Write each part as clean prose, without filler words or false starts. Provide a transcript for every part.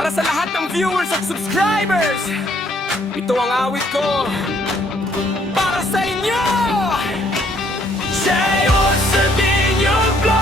Para sa lahat ng viewers at subscribers, ito ang awit ko para sa inyo. Sa'yo sabihin yung vlog.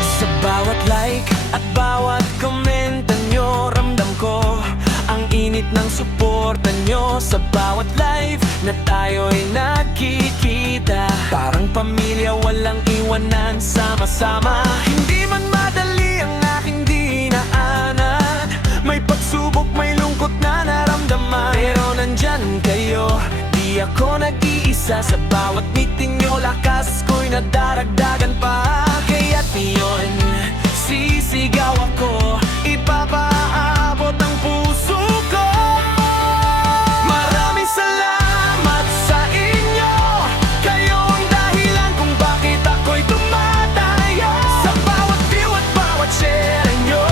Sa bawat like at bawat komento nyo, ramdam ko ang init ng suporta nyo. Sa bawat live na tayo'y nakikita, parang pamilya, walang iwanan, sama-sama. Hindi man madali ang aking dinaanan, may pagsubok, may lungkot na naramdaman, pero nandyan kayo, di ako nag-iisa. Sa bawat meeting nyo, lakas ko'y nadaragdagan pa. Kaya't ngayon, sisigaw ako, ipapaabot ang puso ko. Maraming salamat sa inyo, kayo ang dahilan kung bakit ako'y tumatayo. Sa bawat view at bawat share nyo,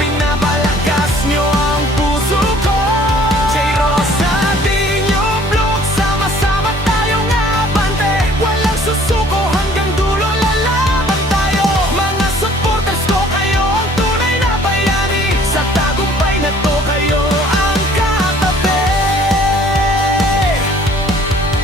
pinapalakas nyo ang puso ko. J. Rosa, Dino, Vlog, sama-sama tayong abante, walang susuko hanggang dulo, lalaban tayo. Mga supporters ko, kayo ang tunay na bayani, sa tagumpay na to kayo ang katabi.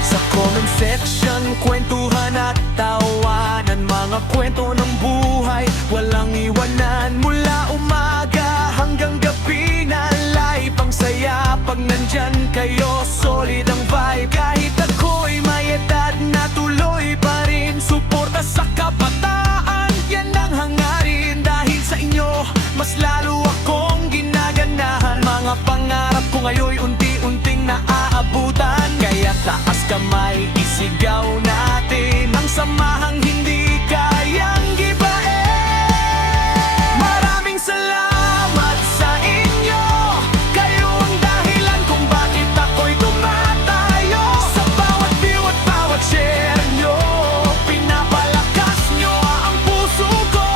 Sa comment section, kwentuhan at tawanan, mga kwento ng buhay, walang iwanan. Mula umaga hanggang gabi na live, ang saya pag nandyan kayo, solid ang vibe. Kahit ako'y may edad na tuloy pa rin, suporta sa kabataan, yan ang hangarin. Dahil sa inyo, mas lalo akong ginaganahan. Mga pangarap ko ngayon'y unti-unting naaabutan. Kaya taas kamay, isigaw natin ang samahang hindi kayang gibain. Maraming salamat sa inyo, kayo ang dahilan kung bakit ako'y tumatayo. Sa bawat view at bawat share nyo, pinapalakas nyo ang puso ko.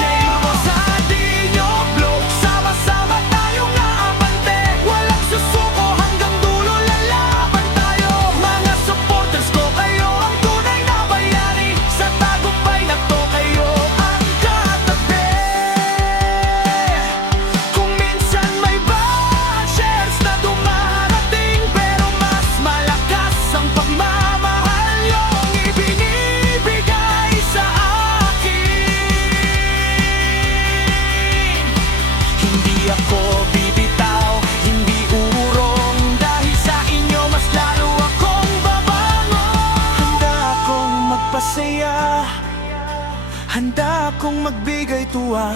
J. Rosa, Dino, Vlog, sama-sama tayong aabante, walang susuko hanggang dulo, lalaban tayo. Mga supporters ko, kayo ang tunay na bayani, sa tagumpay na to kayo ang katabi. Kung minsan may bad shares na dumarating, pero mas malakas ang pagmamahal yung ibinibigay sa akin. Hindi ako bibitaw, hindi urong, dahil sa inyo mas lalo akong babangon. Handa akong magpasaya, handa akong magbigay tuwa,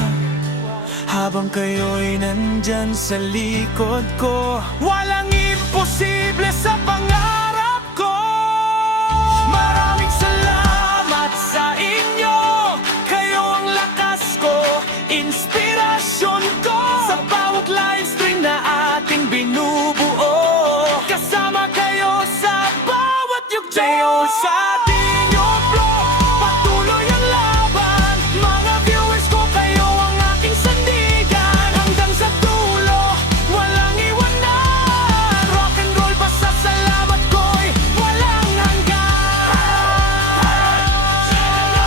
habang kayo'y nandyan sa likod ko. Walang imposible sa pangarap ko. Maraming salamat sa inyo, kayo ang lakas ko, inspirasyon ko. Sa bawat livestream na ating binubuo, kasama kayo sa bawat yugto. Sa ating vlog, patuloy ang laban. Mga viewers ko, kayo ang aking sandigan, hanggang sa dulo, walang iwanan. Rock and roll, basta salamat ko'y walang hanggan.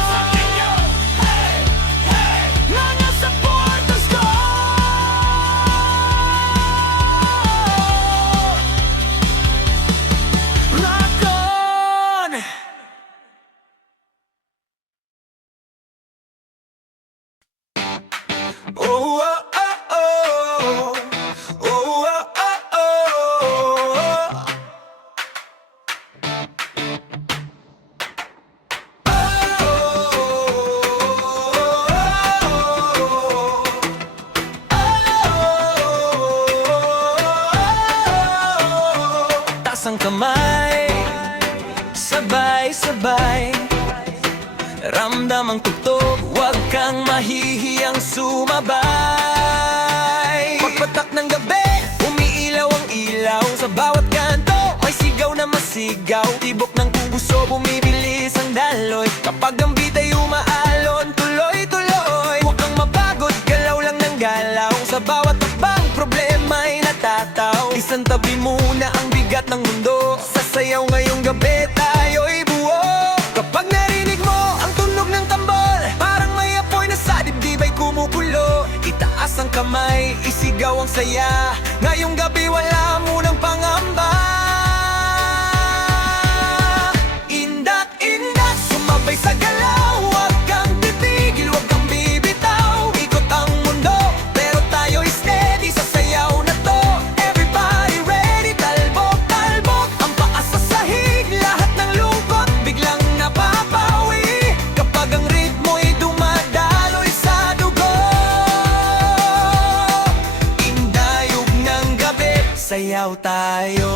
Sa inyo, hey, hey, mga supporters ko. Rock on! Oh, oh, oh, oh. Oh, oh, oh, oh. Taas ang kamay, sabay-sabay, ramdam ang tugtog, huwag kang mahihiyang sumabay. Pagpatak ng gabi, umiilaw ang ilaw, sa bawat kanto may sigaw na masigaw. Tibok ng puso, bumibilis ang daloy, kapag ang bita'y umaalon, tuloy-tuloy. Huwag kang mapagod, galaw lang ng galaw, sa bawat takbang problema Isipin mo na ang bigat ng mundo. Sasayaw ngayong gabi, tayo'y buo. Kapag narinig mo ang tunog ng tambol, parang may apoy na sa dibdib ay kumukulo. Itaas ang kamay, isigaw ang saya. Ngayong gabi wala munang pangamba. Indak-indak, sumabay sa galaw. Huwag kang titigil, huwag kang bibitaw. Ikot ang mundo, pero tayo'y steady sa sayaw na to. Everybody ready, talbog, talbog. Ang paa sa sahig, lahat ng lungkot biglang napapawi. Kapag ang ritmo'y dumadaloy sa dugo. Indayog ng gabi, sayaw tayo.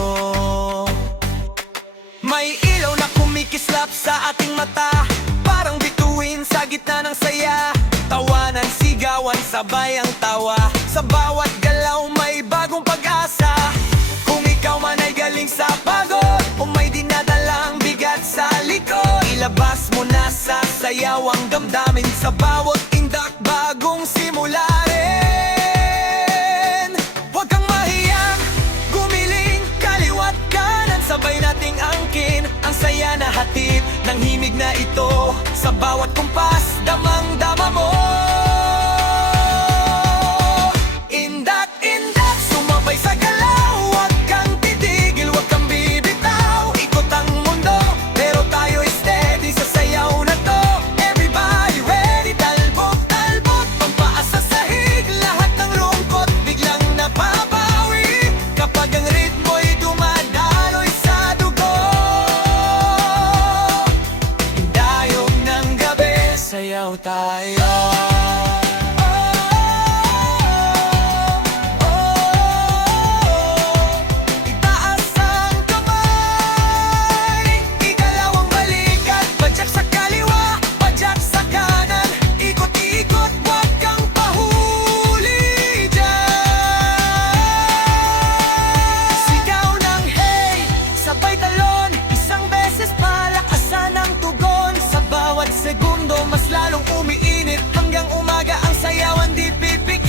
May ilaw na kumikislap sa ating mata, parang bituin sa gitna ng saya. Tawanan, sigawan, sabay ang tawa. Sa bawat galaw may bagong pag-asa. Kung ikaw man ay galing sa pagod o may dinadalang bigat sa likod, ilabas mo na sa sayaw ang damdamin. Sa bawat indak bagong simula rin. Huwag kang mahiyang gumiling, kaliwat kanan, sabay nating angkin ang saya na hatid ng himig na ito. Sa bawat kumpas, damang-dama mo. Indak-indak, sumabay sa galaw. Huwag kang titigil, huwag kang bibitaw. Ikot ang mundo, pero tayo'y steady sa sayaw na to. Everybody ready, talbog, talbog. Pampaas sa sahig, lahat ng lungkot biglang napapawi. Kapag ang ritmo'y dumadaloy sa dugo. Dayog ng gabi, sayaw tayo. Itaas ang kamay, igalaw ang balikat. Padyak sa kaliwa, padyak sa kanan. Ikot-ikot, huwag kang pahuli dyan. Sigaw ng hey, sabay talon. Isang beses palakasan ang tugon. Sa bawat segundo, mas lalong umiinit. Hanggang umaga ang sayawan di pipigil.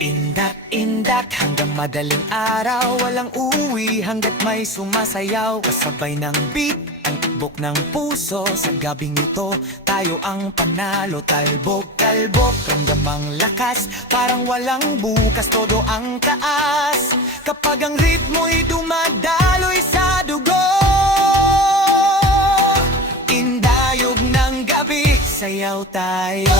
Indak-indak hanggang madaling araw. Walang uwi hanggat may sumasayaw. Kasabay ng beat, ang tibok ng puso. Sa gabing ito, tayo ang panalo. Talbog-talbog, ramdam ang lakas. Parang walang bukas, todo ang taas. Kapag ang ritmo'y dumadaloy sa dugo. Indayog ng gabi, sayaw tayo.